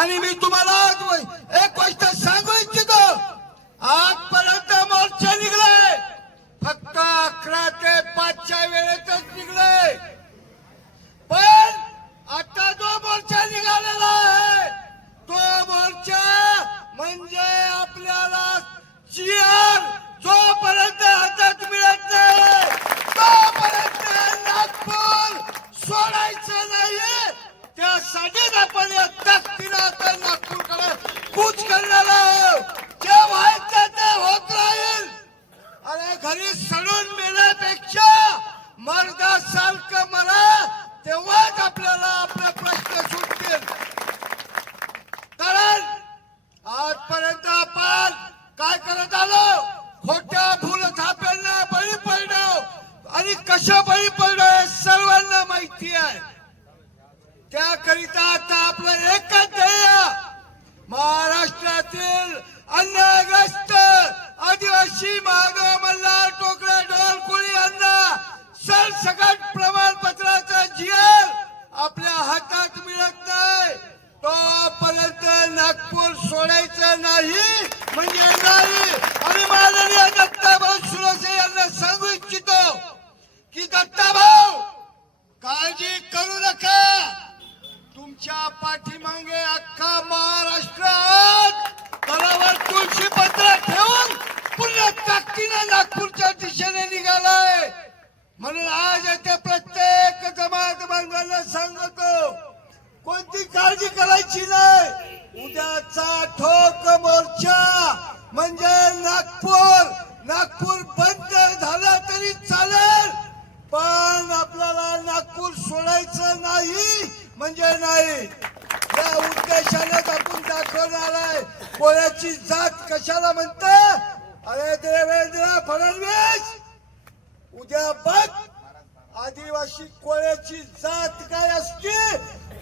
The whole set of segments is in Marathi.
आणि मी तुम्हाला एक गोष्ट सांगू इच्छितो. आजपर्यंत मोर्चा निघलाय फक्त अकरा ते पाचच्या वेळेतच निघलाय पण आता जो मोर्चा निघालेला आहे तो मोर्चा म्हणजे आपल्याला चिअर जोपर्यंत हातात मिळत नाही तोपर्यंत नागपूर सोडायचं नाही त्यासाठीच आपण नागपूरकडे कूच करणार. आहोत जे व्हायचं ते होत राहील. अरे घरी सडून मेल्यापेक्षा मर्दासारखं मरा तेव्हाच आपल्याला आपले प्रश्न सुटतील. कारण आजपर्यंत आपण काय करत आलो? खोट्या फुल थाप्यांना बळी पडलो. आणि कशा बळी पडलो हे सर्वांना माहिती आहे. त्याकरिता आता आपलं एकच ध्येय महाराष्ट्रातील अन्नग्रस्त आदिवासी महागाव मल्हार टोकरे ढोल कोळी यांना सरसकट प्रमाणपत्राचा जीएल आपल्या हातात मिळत नाही. तोपर्यंत नागपूर सोडायचं नाही म्हणजे नाही आणि माननीय दत्ताभाऊ सुरसे यांना सांगू इच्छितो की दत्ताभाऊ काळजी करू नका. तुमच्या पाठीमागे अख्खा महाराष्ट्र म्हणून आज येथे प्रत्येक जमात बांधवांना सांगतो कोणती काळजी करायची नाही. उद्याचा ठोक मोर्चा म्हणजे नागपूर. नागपूर बंद झाला तरी चालेल पण आपल्याला नागपूर सोडायचं नाही म्हणजे नाही. या उद्देशानेच आपण दाखवणार आहे कोणाची जात कशाला म्हणत? अरे देवेंद्र फडणवीस! उद्या बघ आदिवासी कोळ्याची जात काय असते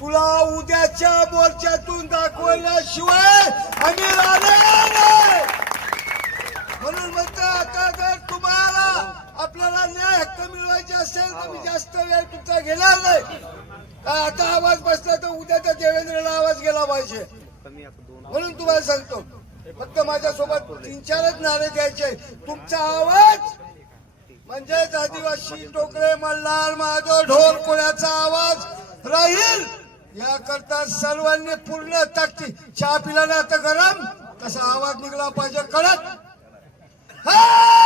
तुला उद्याच्या मोर्चातून दाखवल्याशिवाय आम्ही राहणार म्हणून म्हणतो आता जर तुम्हाला आपल्याला न्याय हक्क मिळवायचे असेल तर मी जास्त वेळ तुमचा घेणार नाही. आता आवाज बसला तर उद्या त्या देवेंद्रला आवाज गेला पाहिजे. म्हणून तुम्हाला सांगतो फक्त माझ्यासोबत तीन चारच नारे द्यायचे तुमचा आवाज म्हणजेच आदिवासी टोकरे मल्हार माधव ढोल कोळ्याचा आवाज राहील. याकरता सर्वांनी पूर्ण ताकदी चहा पिल्याने आता गरम? तसा आवाज निघला पाहिजे कडक हा!